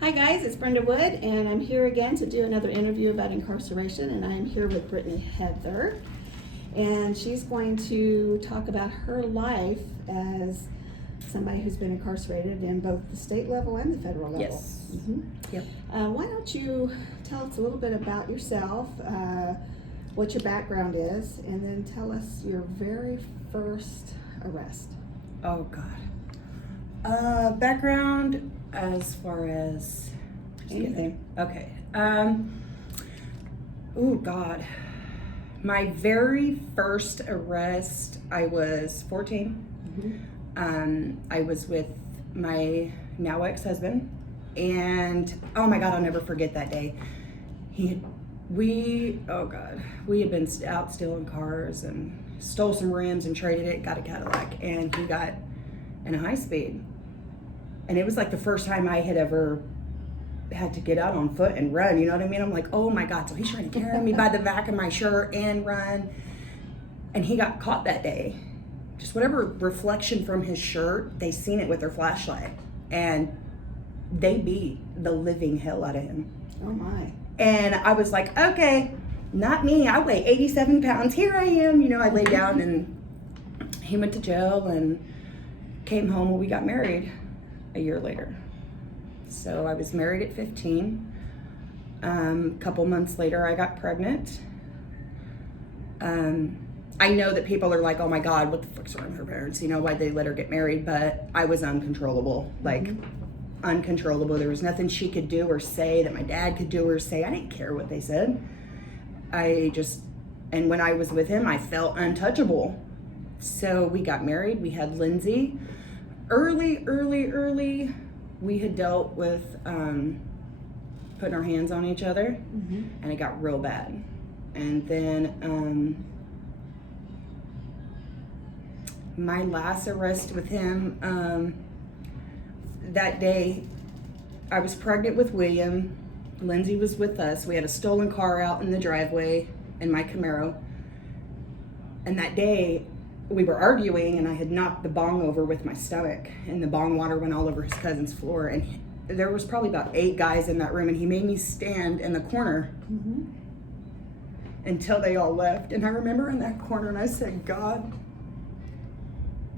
Hi guys, it's Brenda Wood, and I'm here again to do another interview about incarceration, and I'm here with Britney Heather, and she's going to talk about her life as somebody who's been incarcerated in both the state level and the federal level. Yes. Mm-hmm. Yep. Why don't you tell us a little bit about yourself, what your background is, and then tell us your very first arrest. Oh God. Background as far as Anything. Okay. Oh God. My very first arrest, I was 14. Mm-hmm. I was with my now ex-husband, and oh my God, I'll never forget that day. We had been out stealing cars and stole some rims and traded it, got a Cadillac, and he got in a high speed. And it was like the first time I had ever had to get out on foot and run, you know what I mean? I'm like, oh my God, so he's trying to carry me by the back of my shirt and run. And he got caught that day. Just whatever reflection from his shirt, they seen it with their flashlight. And they beat the living hell out of him. Oh my. And I was like, okay, not me. I weigh 87 pounds. Here I am. You know, I lay down, and he went to jail and came home when we got married a year later. So I was married at 15. A couple months later, I got pregnant. I know that people are like, oh my God, what the fuck's wrong with her parents? You know, why'd they let her get married? But I was uncontrollable, uncontrollable. There was nothing she could do or say that my dad could do or say. I didn't care what they said. And when I was with him, I felt untouchable. So we got married. We had Lindsay. Early, we had dealt with putting our hands on each other, and it got real bad. And then my last arrest with him, that day, I was pregnant with William. Lindsay was with us. We had a stolen car out in the driveway in my Camaro. And that day, we were arguing, and I had knocked the bong over with my stomach, and the bong water went all over his cousin's floor. And there was probably about 8 guys in that room, and he made me stand in the corner until they all left. And I remember in that corner, and I said, God,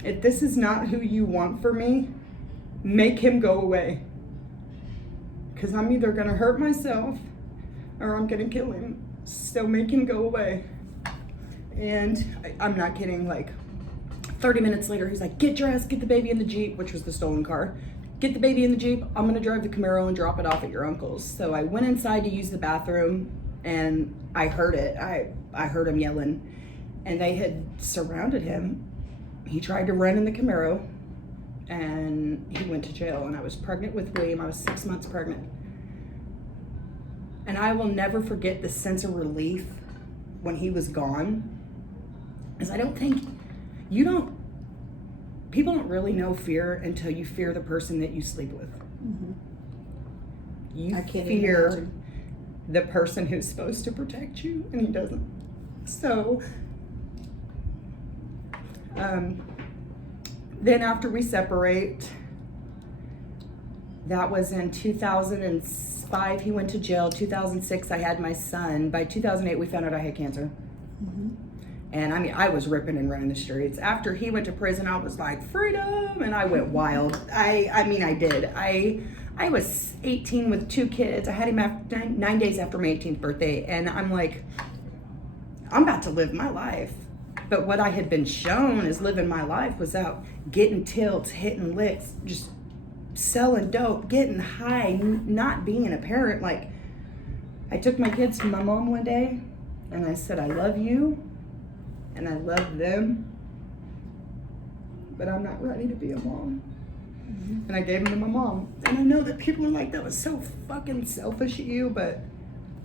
if this is not who you want for me, make him go away. Because I'm either going to hurt myself or I'm going to kill him. So make him go away. And I'm not kidding, like 30 minutes later, he's like, get dressed, get the baby in the Jeep, which was the stolen car. Get the baby in the Jeep. I'm going to drive the Camaro and drop it off at your uncle's. So I went inside to use the bathroom, and I heard it. I heard him yelling, and they had surrounded him. He tried to run in the Camaro, and he went to jail. And I was pregnant with William. I was 6 months pregnant. And I will never forget the sense of relief when he was gone. Because I don't think, people don't really know fear until you fear the person that you sleep with. You fear the person who's supposed to protect you, and he doesn't. So, then after we separate, that was in 2005, he went to jail. 2006, I had my son. By 2008, we found out I had cancer. And I mean, I was ripping and running the streets. After he went to prison, I was like, freedom, and I went wild. I did. I was 18 with 2 kids. I had him after 9 days after my 18th birthday, and I'm like, I'm about to live my life. But what I had been shown as living my life was out getting tilts, hitting licks, just selling dope, getting high, not being a parent. Like, I took my kids to my mom one day, and I said, I love you, and I love them, but I'm not ready to be a mom. And I gave them to my mom. And I know that people are like, that was so fucking selfish of you, but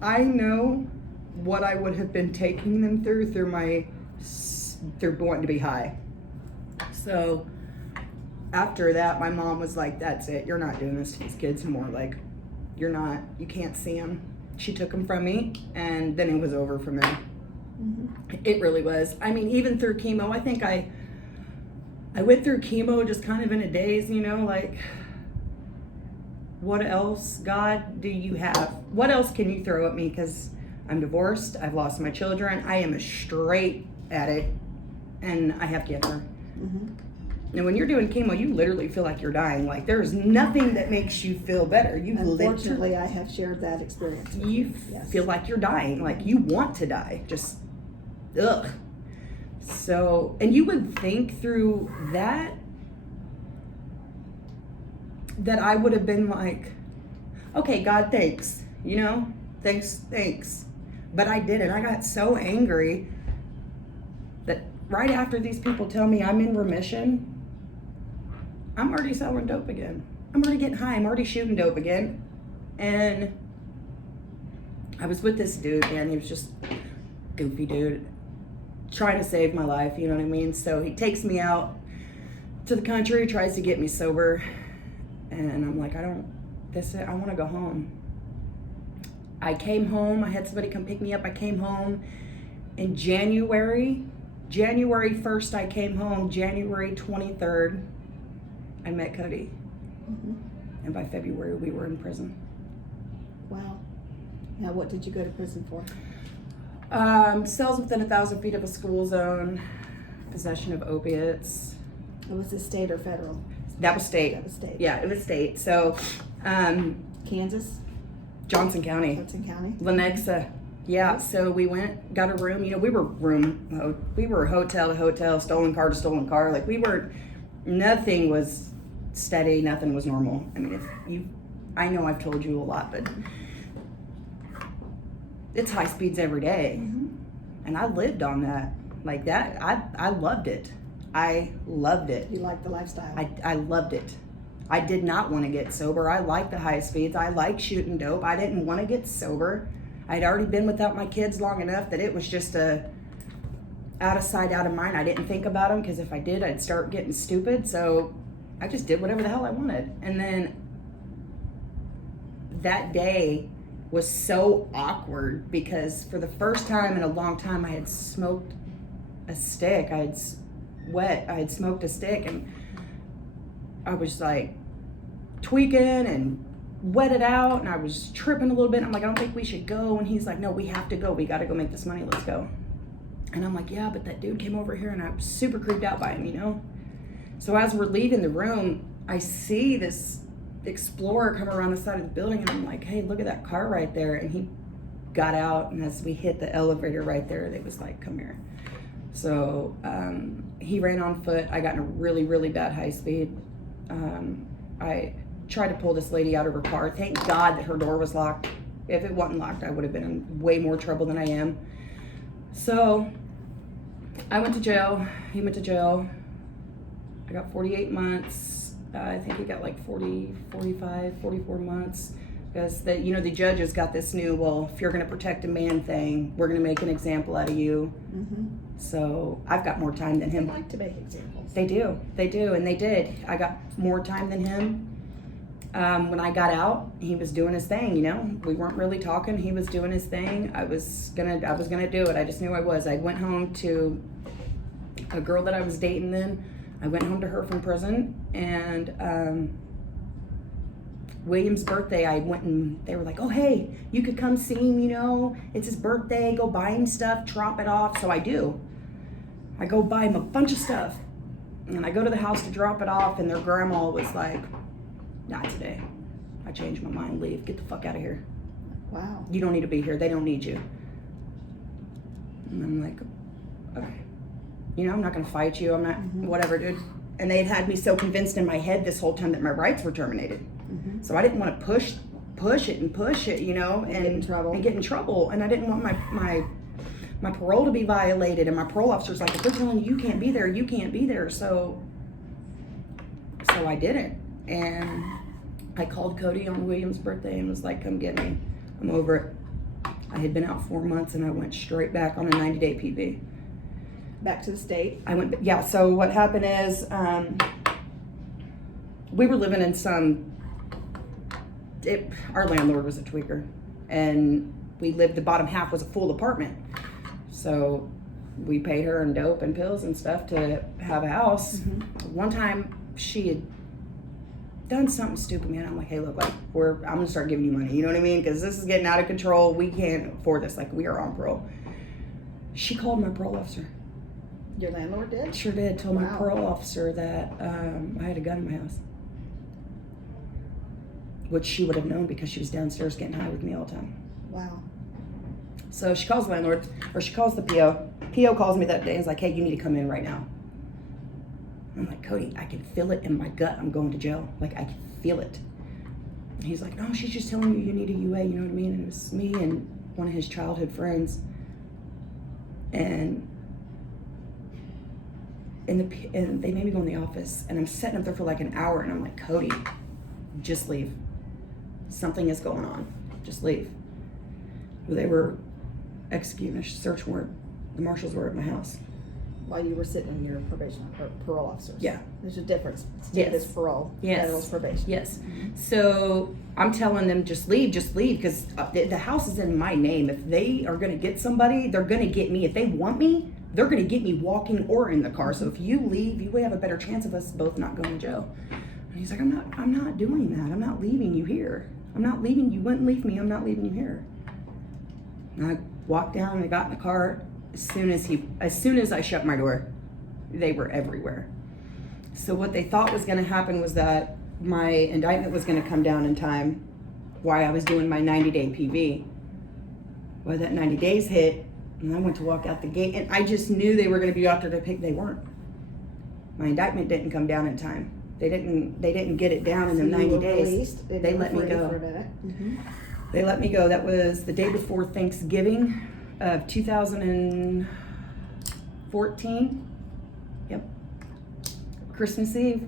I know what I would have been taking them through wanting to be high. So after that, my mom was like, that's it, you're not doing this to these kids anymore. Like, you can't see them. She took them from me, and then it was over from there. It really was. I mean, even through chemo, I think I went through chemo just kind of in a daze, you know, like what else, God, do you have? What else can you throw at me? Because I'm divorced. I've lost my children. I am a straight addict, and I have cancer. Mm-hmm. And when you're doing chemo, you literally feel like you're dying. Like, there's nothing that makes you feel better. Unfortunately, I have shared that experience. You Yes. feel like you're dying. Like, you want to die. Just, ugh. So, and you would think through that I would have been like, okay, God, thanks. You know, thanks. But I didn't. I got so angry that right after these people tell me I'm in remission, I'm already selling dope again. I'm already getting high. I'm already shooting dope again. And I was with this dude, man. He was just goofy dude, trying to save my life, you know what I mean? So he takes me out to the country, tries to get me sober. And I'm like, I want to go home. I came home. I had somebody come pick me up. I came home in January 1st, I came home. January 23rd, I met Cody. Mm-hmm. And by February, we were in prison. Wow. Now, what did you go to prison for? Cells within 1,000 feet of a school zone, possession of opiates. Was it state or federal? That was state. That was state. Yeah, it was state. So, Kansas? Johnson County. Johnson County? Lenexa. Yeah, so we went, got a room. You know, we were hotel to hotel, stolen car to stolen car. Like, nothing was steady, nothing was normal. I mean, I know I've told you a lot, but it's high speeds every day. Mm-hmm. And I lived on that. Like that, I loved it. I loved it. You liked the lifestyle? I loved it. I did not want to get sober. I liked the high speeds. I liked shooting dope. I didn't want to get sober. I'd already been without my kids long enough that it was just out of sight, out of mind. I didn't think about them because if I did, I'd start getting stupid. So I just did whatever the hell I wanted. And then that day was so awkward because for the first time in a long time, I had smoked a stick. I had smoked a stick, and I was like tweaking and wet it out, and I was tripping a little bit. I'm like, I don't think we should go. And he's like, no, we have to go. We got to go make this money. Let's go. And I'm like, yeah, but that dude came over here and I'm super creeped out by him, you know? So as we're leaving the room, I see this Explorer come around the side of the building, and I'm like, hey, look at that car right there. And he got out, and as we hit the elevator right there, it was like, come here. So he ran on foot. I got in a really, really bad high speed. I tried to pull this lady out of her car. Thank God that her door was locked. If it wasn't locked, I would have been in way more trouble than I am. So I went to jail. He went to jail. I got 48 months. I think he got like 40, 45, 44 months. Because the judges got this new, well, if you're going to protect a man thing, we're going to make an example out of you. Mm-hmm. So I've got more time than him. I like to make examples. They do, and they did. I got more time than him. When I got out, he was doing his thing, you know. We weren't really talking. He was doing his thing. I was gonna do it. I just knew I was. I went home to a girl that I was dating then. I went home to her from prison, and William's birthday, I went and they were like, oh, hey, you could come see him, you know. It's his birthday. Go buy him stuff, drop it off. So I do. I go buy him a bunch of stuff. And I go to the house to drop it off, and their grandma was like, not today. I changed my mind. Leave. Get the fuck out of here. Wow. You don't need to be here. They don't need you. And I'm like, okay. You know, I'm not going to fight you. I'm not, whatever, dude. And they had me so convinced in my head this whole time that my rights were terminated. Mm-hmm. So I didn't want to push it, you know, and get in trouble. And I didn't want my parole to be violated. And my parole officer's like, if they're telling you can't be there, you can't be there. So I didn't. And I called Cody on William's birthday and was like, come get me. I'm over it. I had been out 4 months, and I went straight back on a 90-day PB. Back to the state? I went, yeah. So what happened is we were living in our landlord was a tweaker, and the bottom half was a full apartment. So we paid her in dope and pills and stuff to have a house. Mm-hmm. One time she had done something stupid, man. I'm like, hey, look, like, I'm gonna start giving you money. You know what I mean? Because this is getting out of control. We can't afford this. Like, we are on parole. She called my parole officer. Your landlord did? Sure did. Told my Wow. parole officer that I had a gun in my house, which she would have known because she was downstairs getting high with me all the time. Wow. So she calls the landlord, or she calls the PO. PO calls me that day and is like, hey, you need to come in right now. I'm like, Cody, I can feel it in my gut. I'm going to jail. Like, I can feel it. And he's like, no, she's just telling you need a UA, you know what I mean? And it was me and one of his childhood friends. And they made me go in the office, and I'm sitting up there for like an hour, and I'm like, Cody, just leave. Something is going on. Just leave. Well, they were executing a search warrant. The marshals were at my house. While you were sitting in your probation or parole officers. Yeah. There's a difference. Yes. It's parole. Yes. Federal's probation. Yes. So I'm telling them, just leave, because the house is in my name. If they are going to get somebody, they're going to get me. If they want me, they're going to get me walking or in the car. So if you leave, you would have a better chance of us both not going to jail. And he's like, I'm not doing that. I'm not leaving you here. I'm not leaving. You wouldn't leave me. I'm not leaving you here. And I walked down and I got in the car. As soon as I shut my door, they were everywhere. So what they thought was going to happen was that my indictment was going to come down in time while I was doing my 90-day PV. Well, that 90 days hit, and I went to walk out the gate, and I just knew they were going to be out there to pick. They weren't. My indictment didn't come down in time. They didn't get it down in the 90 days. They let me go. Mm-hmm. They let me go. That was the day before Thanksgiving of 2014. Yep. Christmas Eve,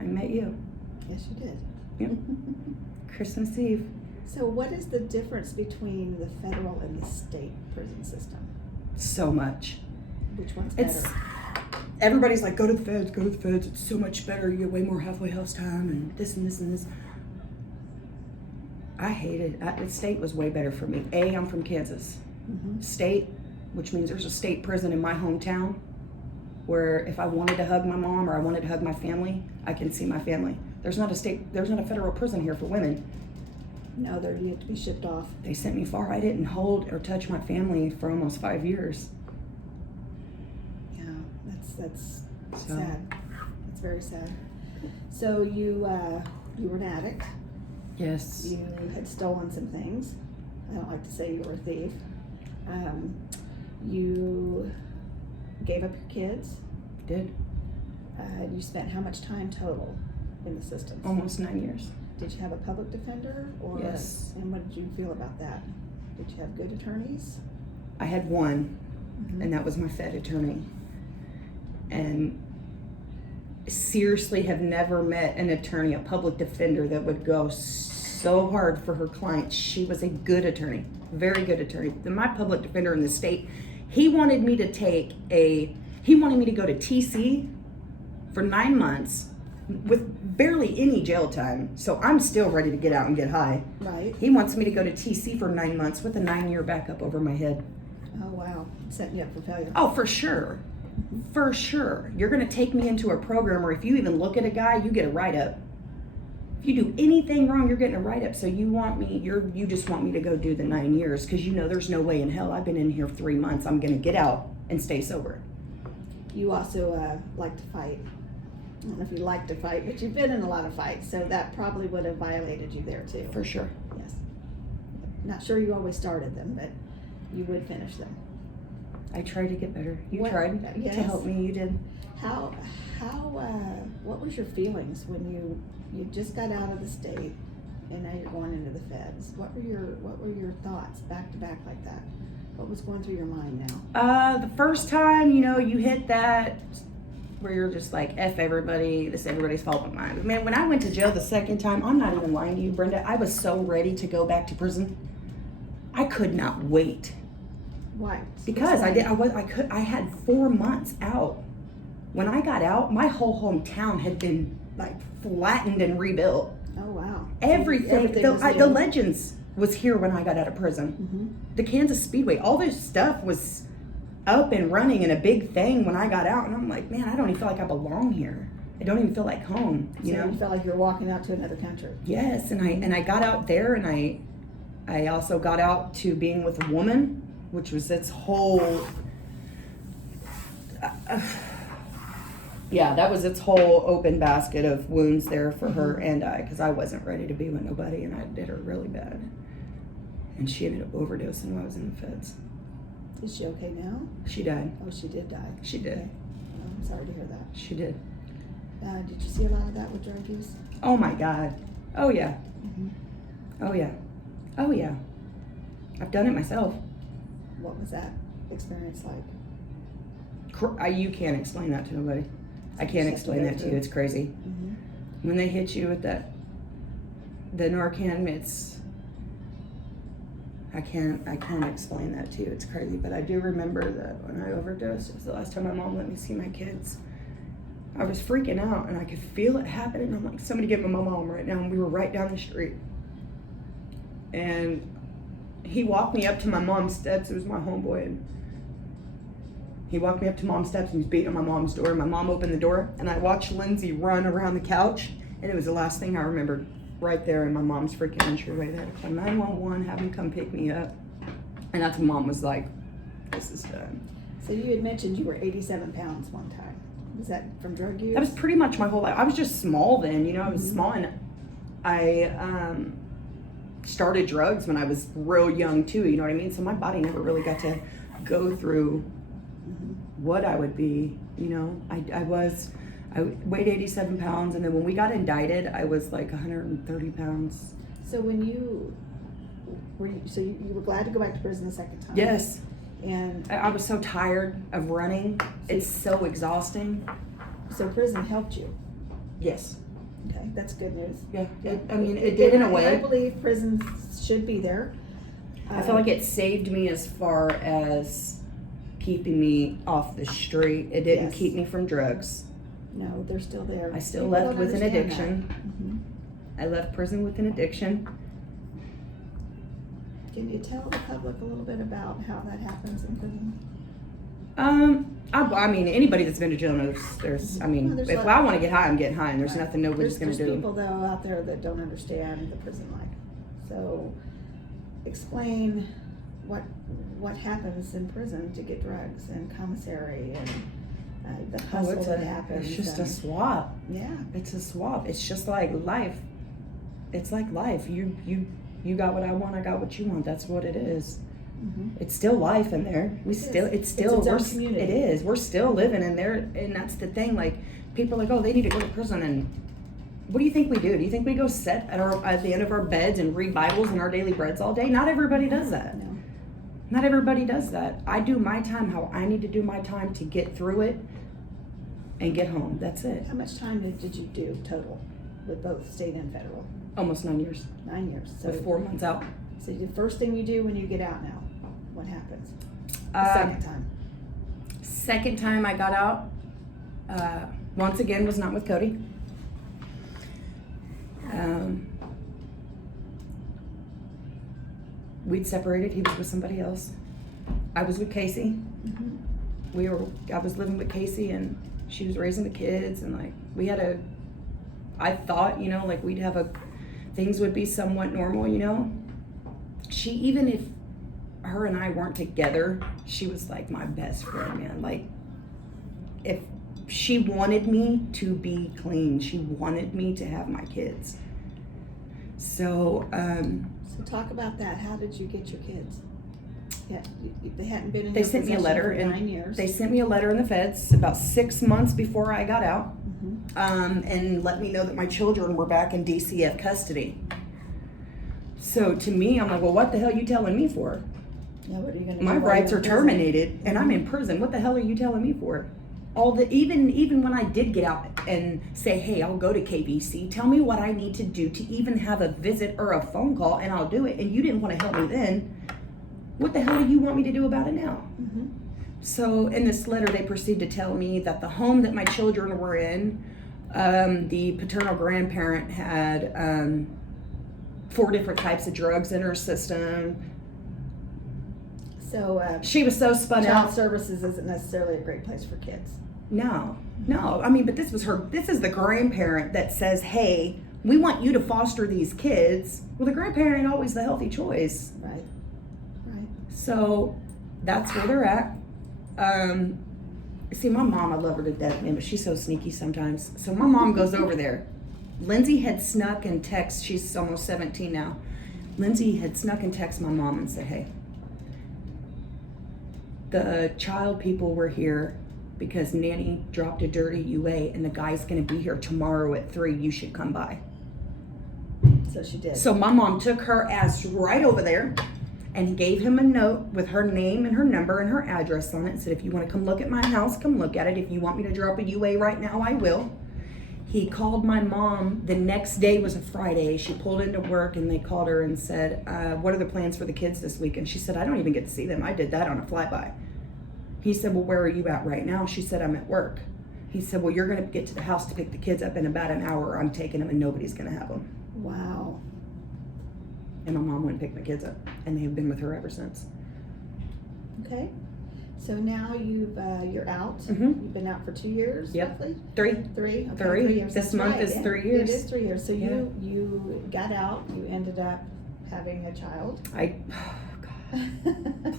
I met you. Yes, you did. Yep. Christmas Eve. So what is the difference between the federal and the state prison system? So much. Which one's better? Everybody's like, go to the feds, go to the feds. It's so much better. You get way more halfway house time and this and this and this. I hated it. The state was way better for me. I'm from Kansas. Mm-hmm. State, which means there's a state prison in my hometown where if I wanted to hug my mom or I wanted to hug my family, I can see my family. There's not a federal prison here for women. No, you have to be shipped off. They sent me far. I didn't hold or touch my family for almost 5 years. Yeah, that's sad. That's very sad. So you were an addict. Yes. You had stolen some things. I don't like to say you were a thief. You gave up your kids. Did. You spent how much time total in the system? Almost 9 years. Did you have a public defender? Or, Yes. And what did you feel about that? Did you have good attorneys? I had one, Mm-hmm. and that was my Fed attorney. And seriously have never met an attorney, a public defender that would go so hard for her clients. She was a good attorney, very good attorney. My public defender in the state, he wanted me to go to TC for 9 months with barely any jail time. So I'm still ready to get out and get high. Right. He wants me to go to TC for 9 months with a 9-year backup over my head. Oh, wow. Setting you up for failure. Oh, for sure. For sure. You're going to take me into a program where if you even look at a guy, you get a write-up. If you do anything wrong, you're getting a write-up. So you just want me to go do the 9 years because you know there's no way in hell. I've been in here 3 months. I'm going to get out and stay sober. You also like to fight. I don't know if you like to fight, but you've been in a lot of fights, so that probably would have violated you there too. For sure. Yes. Not sure you always started them, but you would finish them. I tried to get better. You What- tried yes. to help me. You did. What was your feelings when you just got out of the state and now you're going into the feds? What were your thoughts back to back like that? What was going through your mind now? The first time, you hit that where you're just like, F everybody, this is everybody's fault but mine. But man, when I went to jail the second time, I'm not even lying to you, Brenda, I was so ready to go back to prison. I could not wait. Why? Because I had 4 months out. When I got out, my whole hometown had been like flattened and rebuilt. Oh wow. Everything, was the new. Legends was here when I got out of prison. Mm-hmm. The Kansas Speedway, all this stuff was up and running and a big thing when I got out. And I'm like, man, I don't even feel like I belong here. I don't even feel like home, you know? You felt like you were walking out to another country. Yes, and I got out there, and I also got out to being with a woman, which was its whole yeah, that was its whole open basket of wounds there for her and I, because I wasn't ready to be with nobody, and I did her really bad. And she ended up overdosing while I was in the feds. Is she okay now? She died. Oh, she did die. She did. Okay. Well, I'm sorry to hear that. She did. Did you see a lot of that with drug use? Oh my God. Oh yeah. Mm-hmm. Oh yeah. Oh yeah. I've done it myself. What was that experience like? You can't explain that to nobody. I can't explain that to you. It's crazy. Mm-hmm. When they hit you with the Narcan, I can't explain that to you. It's crazy. But I do remember that when I overdosed, it was the last time my mom let me see my kids. I was freaking out, and I could feel it happening. I'm like, somebody get my mom home right now. And we were right down the street. And he walked me up to my mom's steps. It was my homeboy. And he walked me up to mom's steps, and he was beating on my mom's door. My mom opened the door, and I watched Lindsay run around the couch. And it was the last thing I remembered, right there in my mom's freaking entryway. They had to call 911, have him come pick me up. And that's when mom was like, this is done. So you had mentioned you were 87 pounds one time. Was that from drug use? That was pretty much my whole life. I was just small then, you know, I was small, and I started drugs when I was real young too, you know what I mean? So my body never really got to go through what I would be, you know. I weighed 87 pounds, and then when we got indicted, I was like 130 pounds. So when you were glad to go back to prison the second time? Yes. And I was so tired of running. It's so exhausting. So prison helped you? Yes. Okay, that's good news. Yeah. It did in a way. I believe prison should be there. I feel like it saved me as far as keeping me off the street. It didn't keep me from drugs. No, they're still there. I still left with an addiction. Mm-hmm. I left prison with an addiction. Can you tell the public a little bit about how that happens in prison? I mean, anybody that's been to jail knows there's, I mean, Well, if I want to get high, I'm getting high, and there's nothing nobody's going to do. There's people, though, out there that don't understand the prison life. So, explain what happens in prison to get drugs and commissary and the hustle that happens. It's just a swap. Yeah. It's a swap. It's just like life. It's like life. You got what I want, I got what you want. That's what it is. Mm-hmm. It's still life in there. It's its own community. It is. We're still living in there, and that's the thing. Like, people are like, oh, they need to go to prison, and what do you think we do? Do you think we go sit at the end of our beds and read Bibles and our daily breads all day? Not everybody does that. No. Not everybody does that. I do my time how I need to do my time to get through it and get home. That's it. How much time did you do total with both state and federal? Almost 9 years. 9 years. So With 4 months out. So the first thing you do when you get out now, what happens? The second time. Second time I got out, once again, was not with Cody. We'd separated. He was with somebody else. I was with Casey. Mm-hmm. I was living with Casey, and she was raising the kids, and like I thought, you know, like things would be somewhat normal, you know. Even if her and I weren't together, she was like my best friend, man. Like, if she wanted me to be clean, she wanted me to have my kids. So talk about that. How did you get your kids? Yeah, they hadn't been in They your sent me a possession letter for 9 years. They sent me a letter in the feds about 6 months before I got out, and let me know that my children were back in DCF custody. So to me, I'm like, well, what the hell are you telling me for? Yeah, what are you gonna do? My rights are terminated, and I'm in prison. What the hell are you telling me for? Even when I did get out and say, hey, I'll go to KBC, tell me what I need to do to even have a visit or a phone call, and I'll do it. And you didn't want to help me then. What the hell do you want me to do about it now? Mm-hmm. So in this letter, they proceed to tell me that the home that my children were in, the paternal grandparent had 4 different types of drugs in her system. So she was so spun child out. services isn't necessarily a great place for kids. No. I mean, but this is the grandparent that says, hey, we want you to foster these kids. Well, the grandparent ain't always the healthy choice. Right. So that's where they're at. See, my mom, I love her to death, man, but she's so sneaky sometimes. So my mom goes over there. Lindsay had snuck and text, she's almost 17 now. Lindsay had snuck and text my mom and said, hey, the child people were here because Nanny dropped a dirty UA and the guy's gonna be here tomorrow at 3. You should come by. So she did. So my mom took her ass right over there and gave him a note with her name and her number and her address on it and said, if you want to come look at my house, come look at it. If you want me to drop a UA right now, I will. He called my mom. The next day was a Friday. She pulled into work and they called her and said, what are the plans for the kids this week? And she said, I don't even get to see them. I did that on a flyby. He said, well, where are you at right now? She said, I'm at work. He said, well, you're going to get to the house to pick the kids up in about an hour. I'm taking them and nobody's going to have them. Wow. And my mom went and picked my kids up, and they've been with her ever since. Okay. So now you're out. Mm-hmm. You've been out for 2 years, Yep. roughly? 3. Okay, 3. 3 years. This That's month right. is Yeah. 3 years. It is 3 years. So Yeah. you got out. You ended up having a child. God.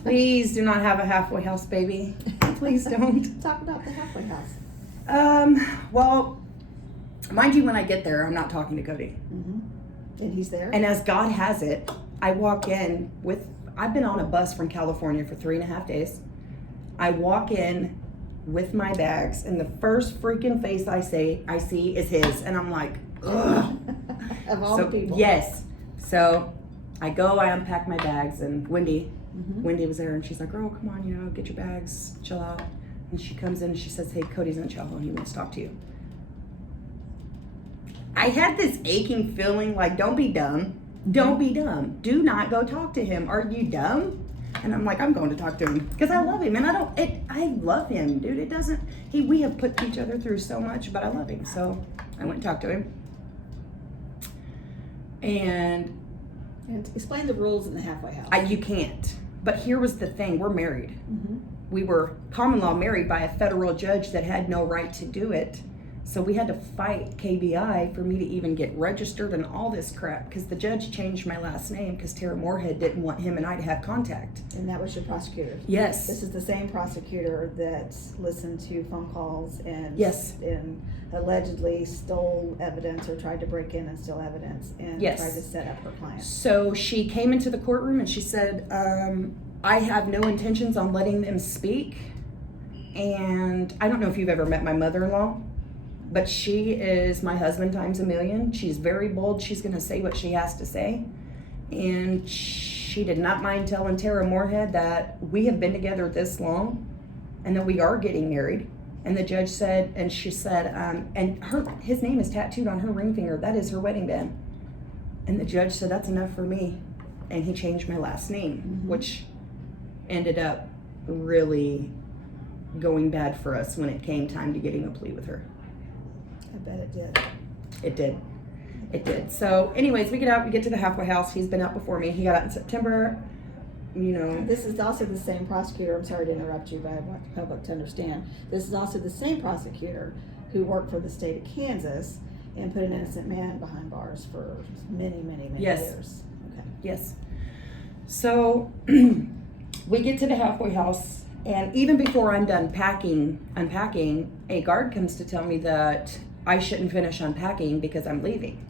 Please do not have a halfway house, baby. Please don't. Talk about the halfway house. Well, mind you, when I get there, I'm not talking to Cody. Mm-hmm. And he's there? And as God has it, I walk in I've been on a bus from California for 3.5 days. I walk in with my bags, and the first freaking face I see is his, and I'm like, ugh. Of all the people. Yes. So I go, I unpack my bags, and Wendy was there, and she's like, girl, come on, get your bags, chill out. And she comes in and she says, hey, Cody's in the chow and he wants to talk to you. I had this aching feeling like, don't be dumb. Don't be dumb. Do not go talk to him. Are you dumb? And I'm like, I'm going to talk to him because I love him, and I love him, dude. We have put each other through so much, but I love him. So I went and talked to him. And explain the rules in the halfway house. You can't. But here was the thing. We're married. Mm-hmm. We were common law married by a federal judge that had no right to do it. So we had to fight KBI for me to even get registered and all this crap because the judge changed my last name because Tara Moorhead didn't want him and I to have contact. And that was your prosecutor? Yes. This is the same prosecutor that listened to phone calls and yes. and allegedly stole evidence or tried to break in and steal evidence and yes. tried to set up her client. So she came into the courtroom and she said, I have no intentions on letting them speak. And I don't know if you've ever met my mother-in-law, but she is my husband times a million. She's very bold. She's going to say what she has to say. And she did not mind telling Tara Moorhead that we have been together this long and that we are getting married. And the judge said, and she said, his name is tattooed on her ring finger. That is her wedding band. And the judge said, that's enough for me. And he changed my last name, which ended up really going bad for us when it came time to getting a plea with her. I bet it did. It did. So anyways, we get out, we get to the halfway house. He's been out before me. He got out in September, This is also the same prosecutor. I'm sorry to interrupt you, but I want the public to understand. This is also the same prosecutor who worked for the state of Kansas and put an innocent man behind bars for many, many, many yes. years. Okay. Yes. So we get to the halfway house, and even before I'm done unpacking, a guard comes to tell me that I shouldn't finish unpacking because I'm leaving.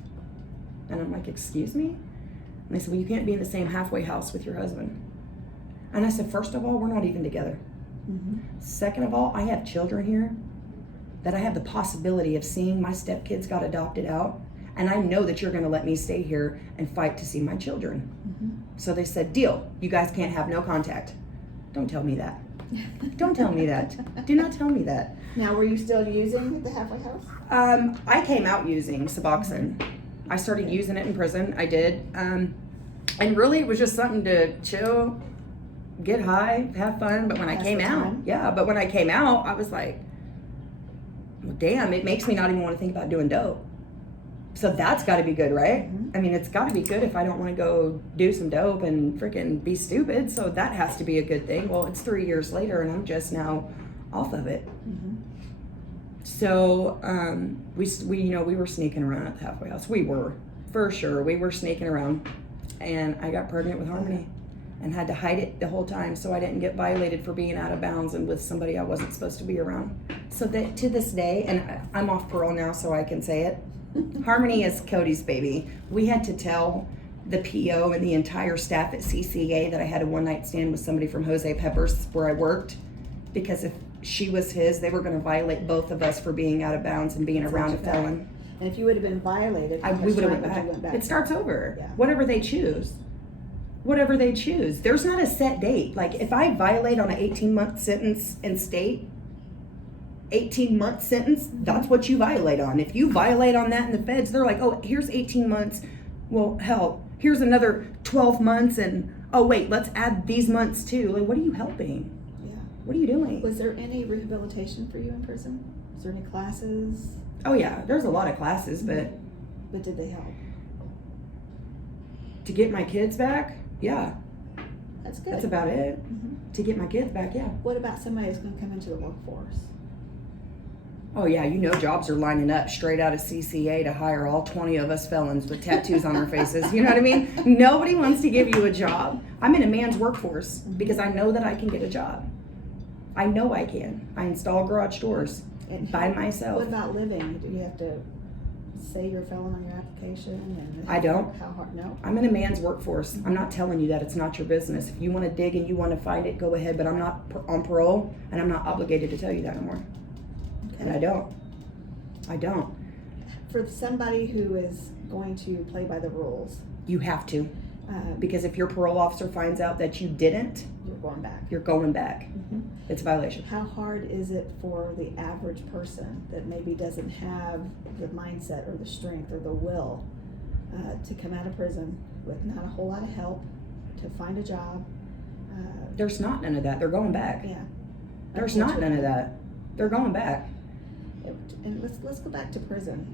And I'm like, excuse me? And they said, well, you can't be in the same halfway house with your husband. And I said, first of all, we're not even together. Second of all, I have children here that I have the possibility of seeing. My stepkids got adopted out, and I know that you're going to let me stay here and fight to see my children. So they said, deal. You guys can't have no contact. Don't tell me that. Don't tell me that. Do not tell me that. Now, were you still using the halfway house? I came out using Suboxone. I started using it in prison. I did. And really, it was just something to chill, get high, have fun. But when I came out, I was like, well, damn, it makes me not even want to think about doing dope. So that's got to be good, right? I mean, it's got to be good if I don't want to go do some dope and freaking be stupid. So that has to be a good thing. Well, it's 3 years later, and I'm just now off of it. So we were sneaking around at the halfway house. We were, for sure. We were sneaking around. And I got pregnant with Harmony and had to hide it the whole time so I didn't get violated for being out of bounds and with somebody I wasn't supposed to be around. So that to this day, and I'm off parole now so I can say it, Harmony is Cody's baby. We had to tell the PO and the entire staff at CCA that I had a one-night stand with somebody from Jose Peppers where I worked, because if she was his, they were going to violate both of us for being out of bounds and being around a felon. And if you would have been violated, we would have went back. It starts over. Yeah. Whatever they choose. Whatever they choose. There's not a set date. Like if I violate on an 18-month sentence in state, 18-month sentence, that's what you violate on. If you violate on that in the feds, they're like, oh, here's 18 months. Well, hell, here's another 12 months and, oh, wait, let's add these months too. Like, what are you helping? Yeah. What are you doing? Was there any rehabilitation for you in prison? Was there any classes? Oh, yeah, there's a lot of classes, but did they help? To get my kids back, yeah. That's good. That's about it. Mm-hmm. To get my kids back, yeah. What about somebody who's going to come into the workforce? Oh, yeah, jobs are lining up straight out of CCA to hire all 20 of us felons with tattoos on our faces. You know what I mean? Nobody wants to give you a job. I'm in a man's workforce because I know that I can get a job. I know I can. I install garage doors by myself. What about living? Do you have to say you're a felon on your application? And I don't. How hard? No. I'm in a man's workforce. I'm not telling you that. It's not your business. If you want to dig and you want to find it, go ahead. But I'm not on parole, and I'm not obligated to tell you that anymore. Okay. And I don't. For somebody who is going to play by the rules, you have to. Because if your parole officer finds out that you didn't, you're going back. Mm-hmm. It's a violation. How hard is it for the average person that maybe doesn't have the mindset or the strength or the will to come out of prison with not a whole lot of help to find a job? There's not none of that. They're going back. Yeah. There's not none of that. They're going back. And let's go back to prison.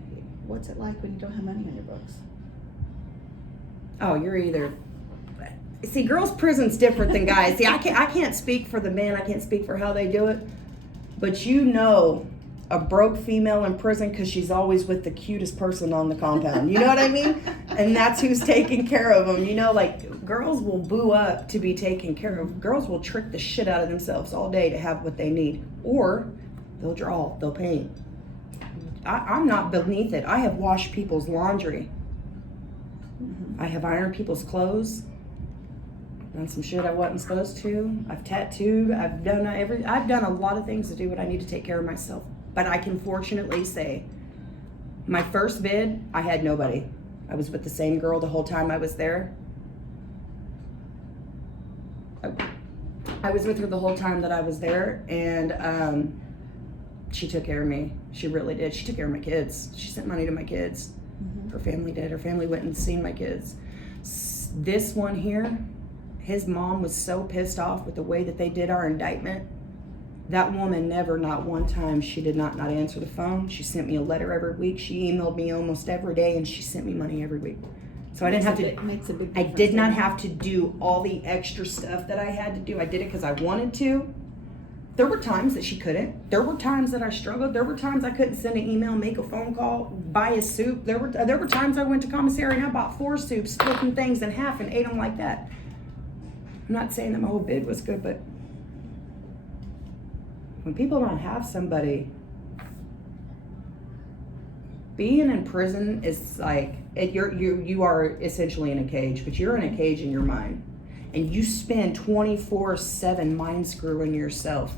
What's it like when you don't have money on your books? Oh, you're either. See, girls' prison's different than guys. See, I can't speak for the men. I can't speak for how they do it. But a broke female in prison because she's always with the cutest person on the compound. You know what I mean? And that's who's taking care of them. Like girls will boo up to be taken care of. Girls will trick the shit out of themselves all day to have what they need. Or they'll draw, they'll paint. I'm not beneath it. I have washed people's laundry. Mm-hmm. I have ironed people's clothes. Done some shit I wasn't supposed to. I've tattooed. I've done a lot of things to do what I need to take care of myself. But I can fortunately say, my first bid, I had nobody. I was with the same girl the whole time I was there. I was with her the whole time that I was there, and she took care of me. She really did. She took care of my kids. She sent money to my kids. Mm-hmm. Her family did. Her family went and seen my kids. This one here, his mom was so pissed off with the way that they did our indictment. That woman never, not one time, she did not answer the phone. She sent me a letter every week. She emailed me almost every day, and she sent me money every week. So I didn't have to. Makes a big difference. I did not have to do all the extra stuff that I had to do. I did it because I wanted to. There were times that she couldn't. There were times that I struggled. There were times I couldn't send an email, make a phone call, buy a soup. There were times I went to commissary and I bought 4 soups, splitting things in half and ate them like that. I'm not saying that my whole bid was good, but when people don't have somebody, being in prison is like you are essentially in a cage, but you're in a cage in your mind, and you spend 24/7 mind screwing yourself.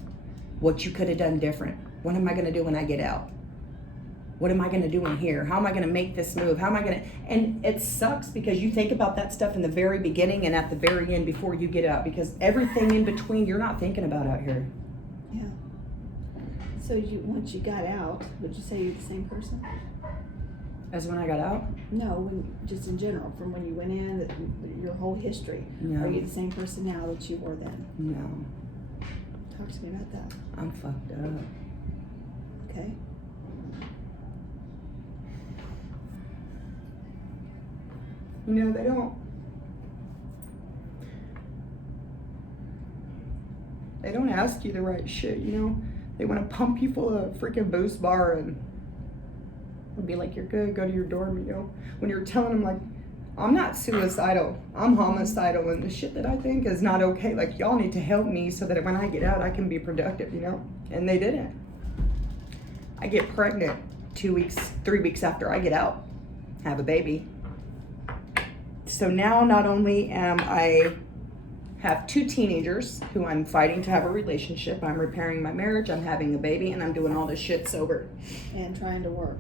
What you could have done different. What am I going to do when I get out? What am I going to do in here? How am I going to make this move? How am I going to? And it sucks because you think about that stuff in the very beginning and at the very end before you get out, because everything in between you're not thinking about out here. Yeah. So once you got out, would you say you're the same person? As when I got out? No, just in general, from when you went in, your whole history. No. Are you the same person now that you were then? No. Talk to me about that. I'm fucked up. Okay. They don't ask you the right shit, They want to pump you full of freaking Boost bar and be like, you're good, go to your dorm, you know. When you're telling them, like, I'm not suicidal, I'm homicidal, and the shit that I think is not okay. Like, y'all need to help me so that when I get out, I can be productive, you know. And they didn't. I get pregnant 3 weeks after I get out, have a baby. So now not only am I have 2 teenagers who I'm fighting to have a relationship, I'm repairing my marriage, I'm having a baby, and I'm doing all this shit sober. And trying to work.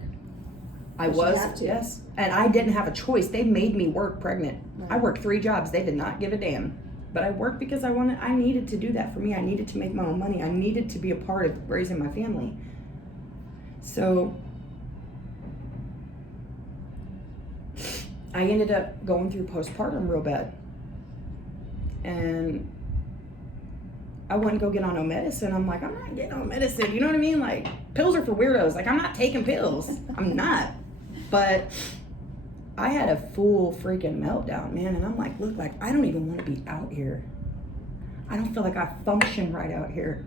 I was, yes. And I didn't have a choice. They made me work pregnant. Right. I worked 3 jobs. They did not give a damn. But I worked because I needed to do that for me. I needed to make my own money. I needed to be a part of raising my family. So I ended up going through postpartum real bad. And I wouldn't go get on no medicine. I'm like, I'm not getting on medicine. You know what I mean? Like, pills are for weirdos. Like, I'm not taking pills. I'm not. But I had a full freaking meltdown, man. And I'm like, look, like, I don't even want to be out here. I don't feel like I function right out here.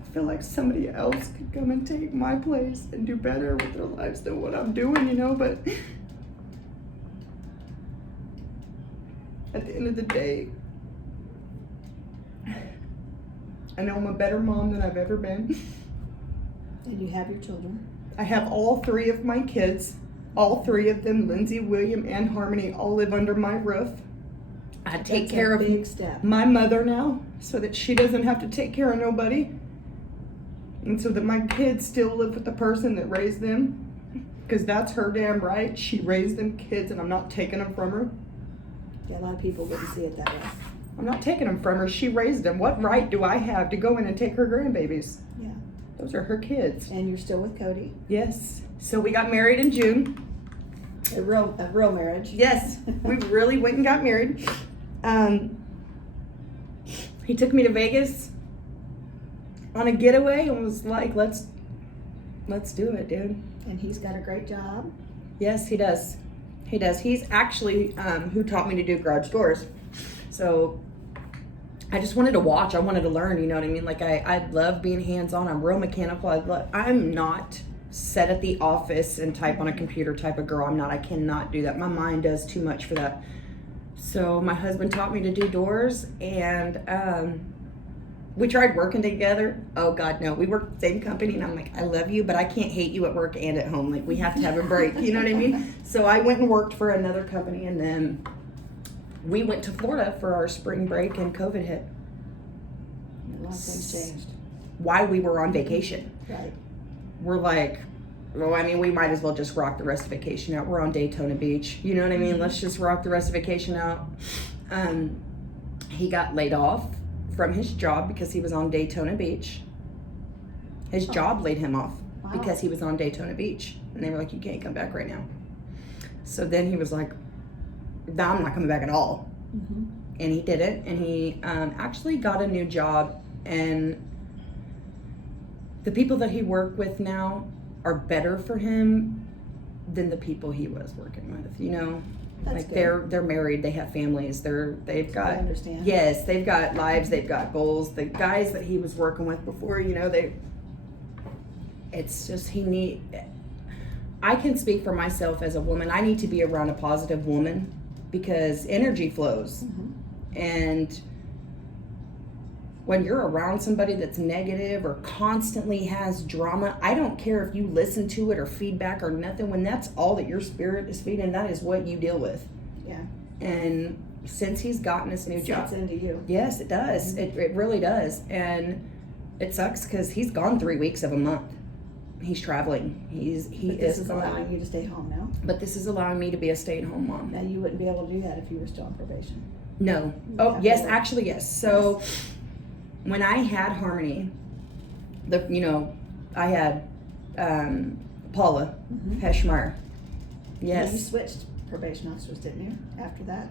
I feel like somebody else could come and take my place and do better with their lives than what I'm doing, you know? But at the end of the day, I know I'm a better mom than I've ever been. And you have your children. I have all 3 of my kids. All 3 of them, Lindsay, William, and Harmony, all live under my roof. I take care of my mother now so that she doesn't have to take care of nobody. And so that my kids still live with the person that raised them. Because that's her damn right. She raised them kids and I'm not taking them from her. Yeah, a lot of people wouldn't see it that way. I'm not taking them from her. She raised them. What right do I have to go in and take her grandbabies? Yeah. Those are her kids. And you're still with Cody? Yes. So we got married in June. A real marriage? Yes. We really went and got married. He took me to Vegas on a getaway and was like, let's do it, dude. And he's got a great job? Yes, he does. He does. He's actually who taught me to do garage doors. So I just wanted to watch. I wanted to learn, you know what I mean? Like, I love being hands-on. I'm real mechanical. I'm not sit at the office and type on a computer type of girl. I'm not. I cannot do that. My mind does too much for that. So my husband taught me to do doors, and we tried working together. Oh, God, no. We worked the same company, and I'm like, I love you, but I can't hate you at work and at home. Like, we have to have a break. You know what I mean? So I went and worked for another company, and then we went to Florida for our spring break, and COVID hit. A lot of things changed. While we were on vacation. Right. We're like, well, I mean, we might as well just rock the rest of vacation out. We're on Daytona Beach. You know what I mean? Let's just rock the rest of vacation out. He got laid off from his job because he was on Daytona Beach. His job laid him off because he was on Daytona Beach. And they were like, you can't come back right now. So then he was like, no, I'm not coming back at all. Mm-hmm. And he didn't. And he actually got a new job. And the people that he worked with now are better for him than the people he was working with, you know? That's like good. They're married, they have families, they've got, I understand. Yes, they've got lives, they've got goals. The guys that he was working with before, you know, it's just I can speak for myself as a woman. I need to be around a positive woman because energy flows. Mm-hmm. And when you're around somebody that's negative or constantly has drama, I don't care if you listen to it or feedback or nothing. When that's all that your spirit is feeding, that is what you deal with. Yeah. And since he's gotten this new job, it's into you. Yes, it does. Mm-hmm. It really does. And it sucks because he's gone 3 weeks of a month. He's traveling. This is allowing you to stay home now. But this is allowing me to be a stay-at-home mom. Now you wouldn't be able to do that if you were still on probation. No. Oh, yes, actually, yes. So. Yes. When I had Harmony, I had Paula Heschmeyer. Yes. Yeah, you switched probation officers, didn't you? After that.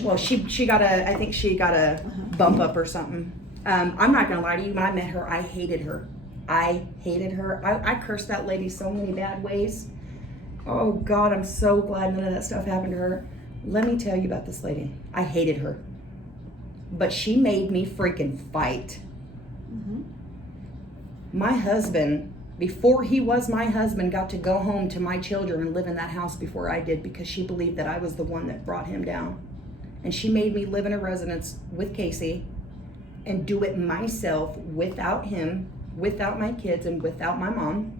Well, she got a bump up or something. I'm not gonna lie to you. When I met her, I hated her. I cursed that lady so many bad ways. Oh God, I'm so glad none of that stuff happened to her. Let me tell you about this lady. I hated her. But she made me freaking fight. Mm-hmm. My husband, before he was my husband, got to go home to my children and live in that house before I did because she believed that I was the one that brought him down. And she made me live in a residence with Casey and do it myself without him, without my kids, and without my mom.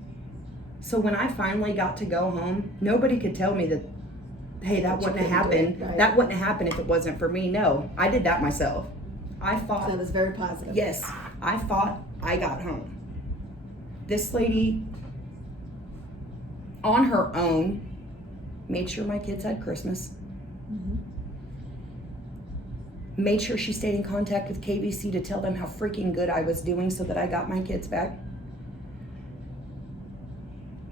So when I finally got to go home, nobody could tell me that, hey, that wouldn't have happened. Right. That wouldn't have happened if it wasn't for me. No, I did that myself. I fought. So it was very positive. Yes, I fought. I got home. This lady, on her own, made sure my kids had Christmas. Mm-hmm. Made sure she stayed in contact with KBC to tell them how freaking good I was doing so that I got my kids back.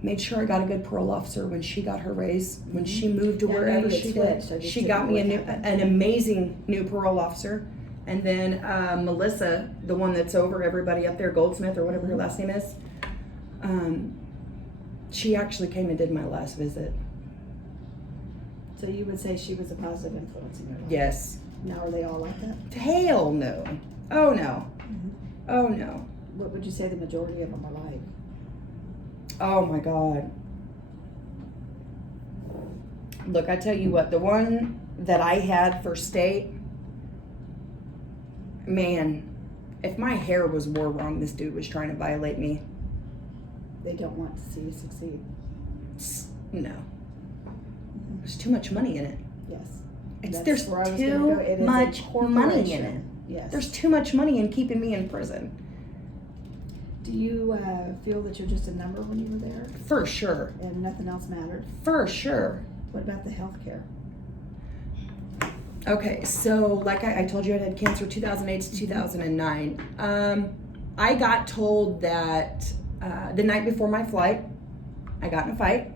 Made sure I got a good parole officer when she got her raise, when she moved to wherever she did. She got me an amazing new parole officer. And then Melissa, the one that's over everybody up there, Goldsmith or whatever her last name is, she actually came and did my last visit. So you would say she was a positive influence in your life? Yes. Now are they all like that? Hell no. Oh no. Mm-hmm. Oh no. What would you say the majority of them are like? Oh my God. Look, I tell you what, the one that I had for state, man, if my hair was wore wrong, this dude was trying to violate me. They don't want to see you succeed. No. There's too much money in it. Yes. There's where I was too gonna go. It is a much money in it. corporation. Yes. There's too much money in keeping me in prison. Do you feel that you're just a number when you were there For sure. and nothing else mattered? For sure. What about the health care? Okay, so like I told you, I had cancer 2008 to 2009. I got told that the night before my flight, I got in a fight.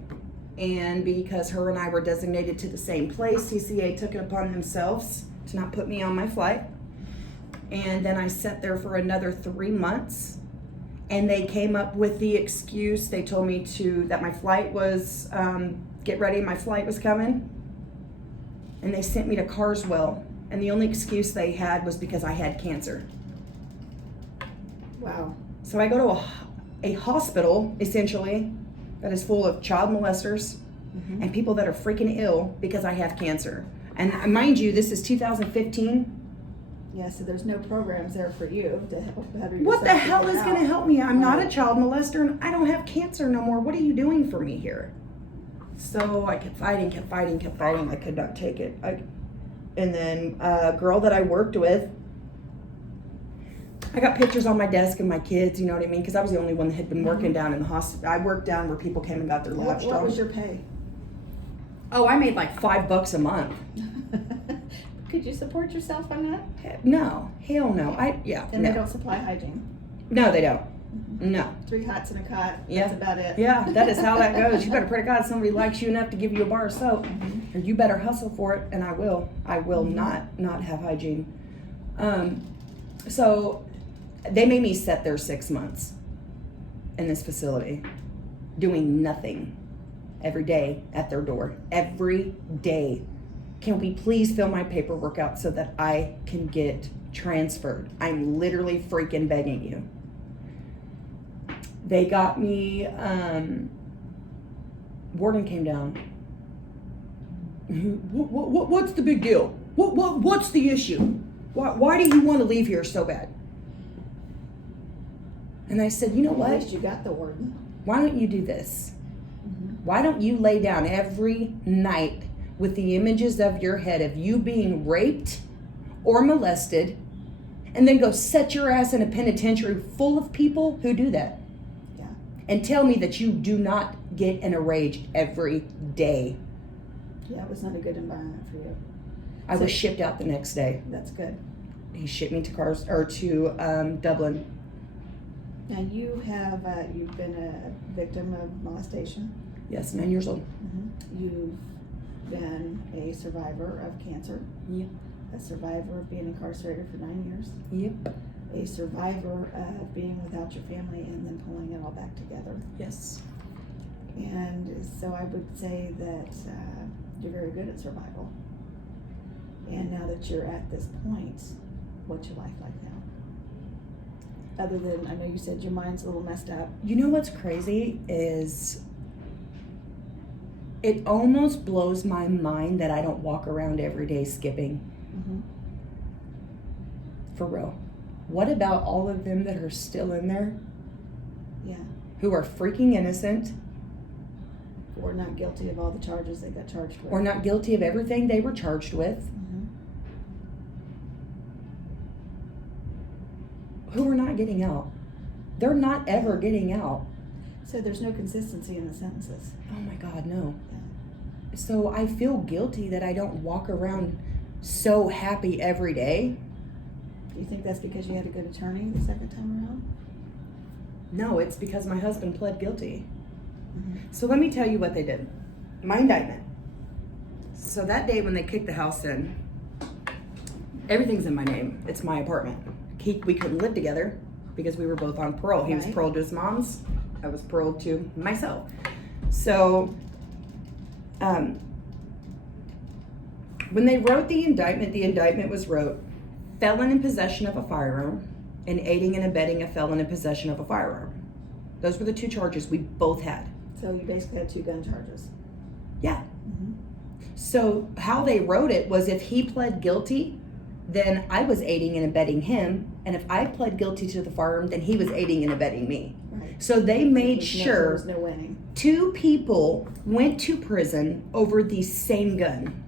And because her and I were designated to the same place, CCA took it upon themselves to not put me on my flight. And then I sat there for another 3 months. And they came up with the excuse. They told me that my flight was, get ready, my flight was coming. And they sent me to Carswell. And the only excuse they had was because I had cancer. Wow. So I go to a hospital, essentially, that is full of child molesters and people that are freaking ill because I have cancer. And mind you, this is 2015. Yeah, so there's no programs there for you to help better yourself. What the hell is going to help me? I'm not Right. a child molester and I don't have cancer no more. What are you doing for me here? So I kept fighting. I could not take it. And then a girl that I worked with, I got pictures on my desk of my kids, you know what I mean? Because I was the only one that had been working down in the hospital. I worked down where people came and got their labs What drawn. was your pay? Oh, I made like $5 a month. Could you support yourself on that? No, hell no. And they don't supply hygiene. No, they don't. No. 3 hots and a cot. Yeah. That's about it. Yeah, that is how that goes. You better pray to God somebody likes you enough to give you a bar of soap, or you better hustle for it. And I will. I will not have hygiene. So they made me sit there 6 months in this facility, doing nothing, every day at their door, every day. Can we please fill my paperwork out so that I can get transferred? I'm literally freaking begging you. They got me, warden came down. What's the big deal? What's the issue? Why do you want to leave here so bad? And I said, you know At what? least you got the warden. Why don't you do this? Why don't you lay down every night with the images of your head of you being raped or molested, and then go set your ass in a penitentiary full of people who do that? Yeah. And tell me that you do not get in a rage every day. Yeah, it was not a good environment for you. I So- was shipped out the next day. That's good. He shipped me to Dublin. Now you have, you've been a victim of molestation. Yes, 9 years old. You've been a survivor of cancer. Yep. A survivor of being incarcerated for 9 years. Yep. A survivor of being without your family and then pulling it all back together. Yes. And so I would say that you're very good at survival. And now that you're at this point, what's your life like now? Other than, I know you said your mind's a little messed up. You know what's crazy is it almost blows my mind that I don't walk around every day skipping. Mm-hmm. For real. What about all of them that are still in there? Yeah. Who are freaking innocent? Or not guilty of all the charges they got charged with. Or not guilty of everything they were charged with? Mm-hmm. Who are not getting out? They're not ever getting out. So there's no consistency in the sentences. Oh my God, no. Yeah. So I feel guilty that I don't walk around so happy every day. Do you think that's because you had a good attorney the second time around? No, it's because my husband pled guilty. Mm-hmm. So let me tell you what they did. My indictment. So that day when they kicked the house in, everything's in my name. It's my apartment. We couldn't live together because we were both on parole. He was Right. paroled to his mom's. I was paroled to myself. So when they wrote the indictment was wrote, felon in possession of a firearm and aiding and abetting a felon in possession of a firearm. Those were the two charges we both had. So you basically had 2 gun charges. Yeah. Mm-hmm. So how they wrote it was if he pled guilty, then I was aiding and abetting him. And if I pled guilty to the firearm, then he was aiding and abetting me. Right. So they made There sure was no winning. 2 people went to prison over the same gun.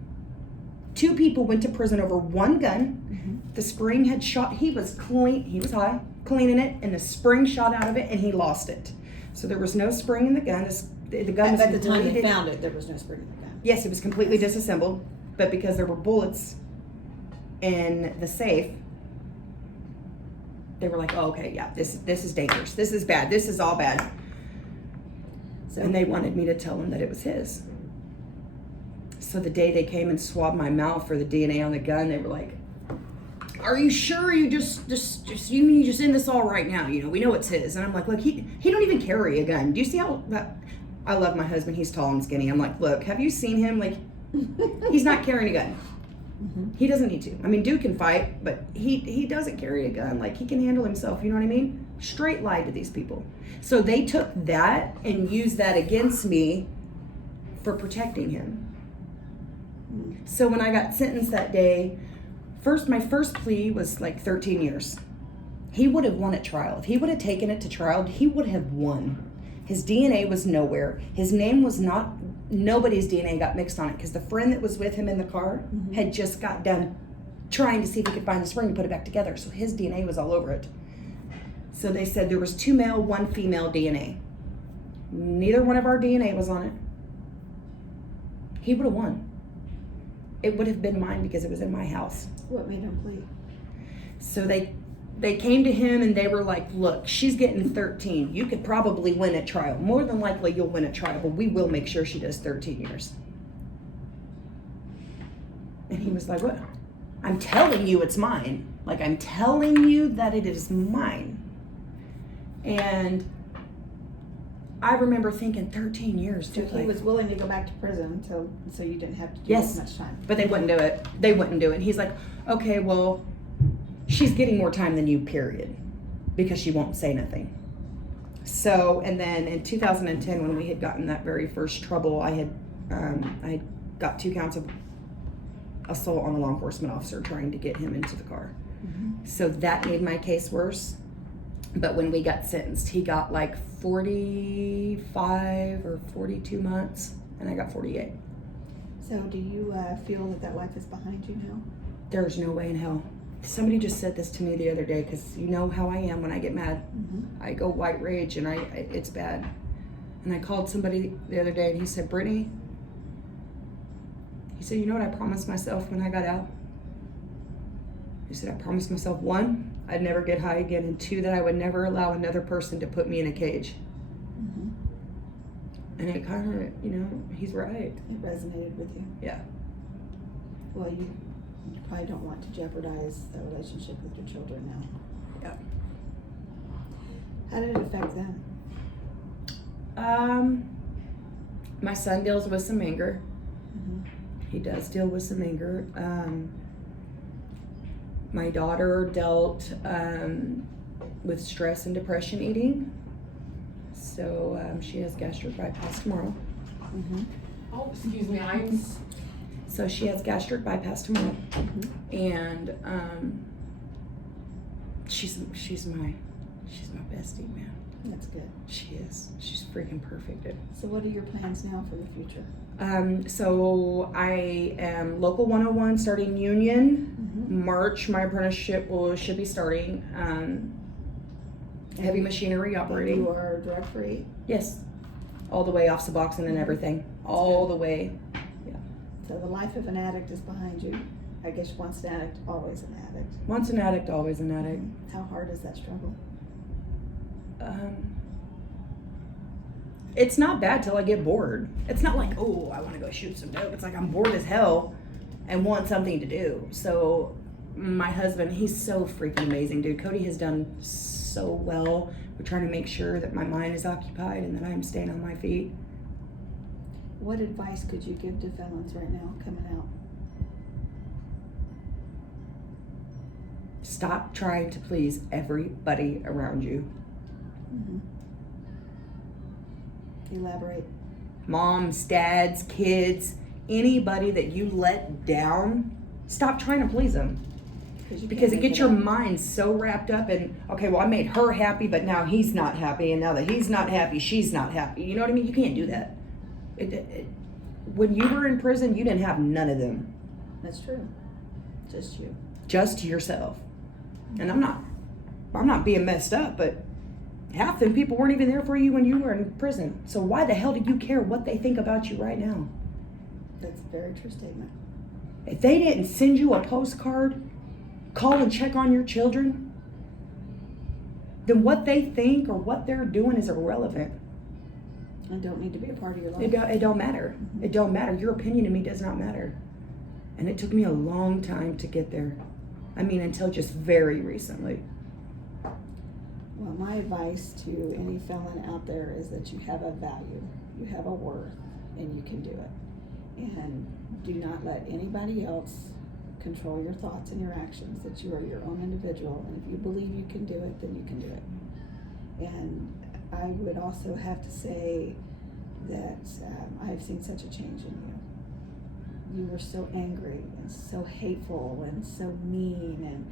2 people went to prison over 1 gun. Mm-hmm. The spring had shot, he was high, cleaning it, and the spring shot out of it and he lost it. So there was no spring in the gun. The gun was At the time they completely- found it, there was no spring in the gun. Yes, it was completely disassembled, but because there were bullets in the safe, they were like, oh, okay, yeah, this is dangerous. This is bad. This is all bad. So And they wanted me to tell them that it was his. So the day they came and swabbed my mouth for the DNA on the gun, they were like, are you sure you just in this all right now? You know, we know it's his. And I'm like, look, he don't even carry a gun. Do you see how that? I love my husband. He's tall and skinny. I'm like, look, have you seen him? Like, he's not carrying a gun. Mm-hmm. He doesn't need to. I mean, dude can fight, but he doesn't carry a gun. Like, he can handle himself. You know what I mean? Straight lied to these people. So they took that and used that against me for protecting him. Mm-hmm. So when I got sentenced that day, my first plea was like 13 years. He would have won at trial. If he would have taken it to trial, he would have won. His DNA was nowhere. His name was not, nobody's DNA got mixed on it because the friend that was with him in the car Mm-hmm. had just got done trying to see if he could find the spring to put it back together. So his DNA was all over it. So they said there was 2 male, 1 female DNA. Neither one of our DNA was on it. He would have won. It would have been mine because it was in my house. What made him plead? So they came to him and they were like, look, she's getting 13. You could probably win at trial. More than likely you'll win at trial, but we will make sure she does 13 years. And he was like, what? I'm telling you it's mine. Like, I'm telling you that it is mine. And I remember thinking 13 years. So Dude, he like, was willing to go back to prison so you didn't have to do Yes. as much time. but they wouldn't do it. They wouldn't do it. He's like, okay, well, she's getting more time than you, period, because she won't say nothing. So, and then in 2010, when we had gotten that very first trouble, I had got 2 counts of assault on a law enforcement officer trying to get him into the car. Mm-hmm. So that made my case worse. But when we got sentenced, he got like 45 or 42 months, and I got 48. So do you feel that life is behind you now? There's no way in hell. Somebody just said this to me the other day, because you know how I am when I get mad. Mm-hmm. I go white rage, and it's bad. And I called somebody the other day, and he said, Brittany, he said, you know what I promised myself when I got out? He said, I promised myself, 1, I'd never get high again, and 2, that I would never allow another person to put me in a cage. Mm-hmm. And it kind of, you know, he's right. It resonated with you. Yeah. Well, you probably don't want to jeopardize the relationship with your children now. Yeah. How did it affect them? My son deals with some anger. Mm-hmm. He does deal with some anger. My daughter dealt with stress and depression eating. So she has gastric bypass tomorrow. Mm-hmm. Oh, excuse me, So she has gastric bypass tomorrow, and she's my bestie, man. That's good. She is. She's freaking perfect. So what are your plans now for the future? So I am local 101 starting union. Mm-hmm. March my apprenticeship should be starting. Heavy machinery operating. You are drug free. Yes, all the way off Suboxone and everything, all the way. Yeah. So the life of an addict is behind you. I guess once an addict, always an addict. Once an addict, always an addict. How hard is that struggle? It's not bad till I get bored. It's not like, oh, I want to go shoot some dope. It's like I'm bored as hell and want something to do. So my husband, he's so freaking amazing, dude. Cody has done so well. We're trying to make sure that my mind is occupied and that I'm staying on my feet. What advice could you give to felons right now coming out? Stop trying to please everybody around you. Mm-hmm. Elaborate. Moms, dads, kids, anybody that you let down, stop trying to please them. Because it gets your mind so wrapped up in, okay, well, I made her happy, but now he's not happy, and now that he's not happy, she's not happy. You know what I mean? You can't do that. When you were in prison, you didn't have none of them. That's true. Just you. Just yourself. And I'm not being messed up, but half them people weren't even there for you when you were in prison. So why the hell do you care what they think about you right now? That's a very true statement. If they didn't send you a postcard, call and check on your children, then what they think or what they're doing is irrelevant. I don't need to be a part of your life. It don't matter. Mm-hmm. It don't matter. Your opinion to me does not matter. And it took me a long time to get there. I mean, until just very recently. Well, my advice to any felon out there is that you have a value, you have a worth, and you can do it. And do not let anybody else control your thoughts and your actions, that you are your own individual. And if you believe you can do it, then you can do it. And I would also have to say that I've seen such a change in you. You were so angry and so hateful and so mean, and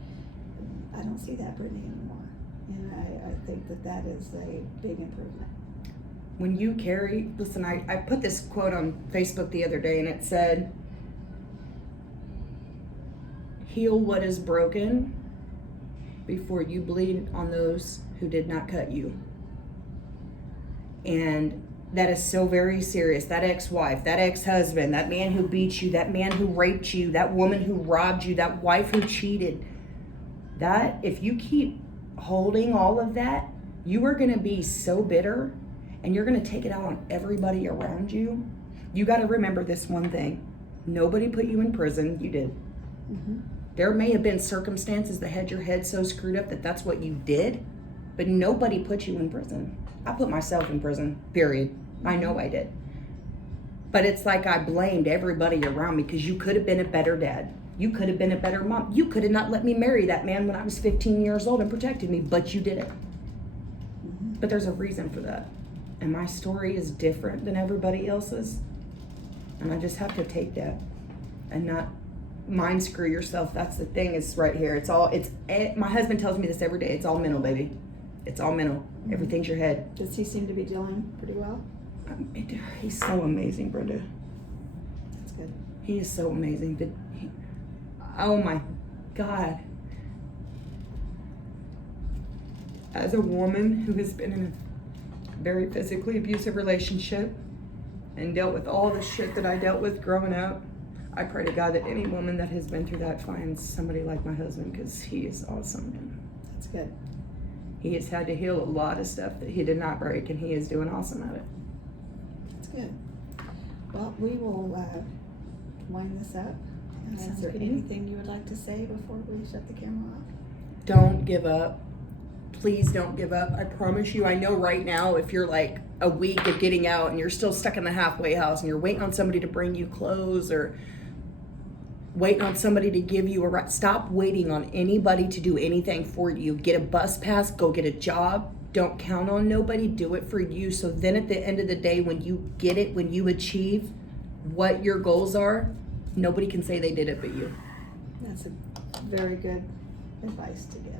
I don't see that Britney anymore. And I think that is a big improvement. When you carry, listen, I put this quote on Facebook the other day, and it said, heal what is broken before you bleed on those who did not cut you. And that is so very serious. That ex-wife, that ex-husband, that man who beat you, that man who raped you, that woman who robbed you, that wife who cheated. That, if you keep holding all of that, you are going to be so bitter, and you're going to take it out on everybody around you. You got to remember this one thing. Nobody put you in prison. You did. Mm-hmm. There may have been circumstances that had your head so screwed up that that's what you did, but nobody put you in prison. I put myself in prison, period. I know I did. But it's like I blamed everybody around me, because you could have been a better dad. You could have been a better mom. You could have not let me marry that man when I was 15 years old and protected me, but you did it. Mm-hmm. But there's a reason for that. And my story is different than everybody else's. And I just have to take that and not mind screw yourself. That's the thing, is right here. My husband tells me this every day. It's all mental, baby. It's all mental. Mm-hmm. Everything's your head. Does he seem to be dealing pretty well? He's so amazing, Brenda. That's good. He is so amazing. Oh my God. As a woman who has been in a very physically abusive relationship and dealt with all the shit that I dealt with growing up, I pray to God that any woman that has been through that finds somebody like my husband, because he is awesome. And That's good. he has had to heal a lot of stuff that he did not break, and he is doing awesome at it. That's good. Well, we will wind this up. Is there good. anything you would like to say before we shut the camera off? Don't give up. Please don't give up. I promise you, I know right now, if you're like a week of getting out and you're still stuck in the halfway house and you're waiting on somebody to bring you clothes, or waiting on somebody to give you a right. Stop waiting on anybody to do anything for you. Get a bus pass, go get a job. Don't count on nobody, do it for you. So then at the end of the day, when you get it, when you achieve what your goals are, nobody can say they did it but you. That's a very good advice to give.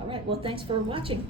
All right, well, thanks for watching.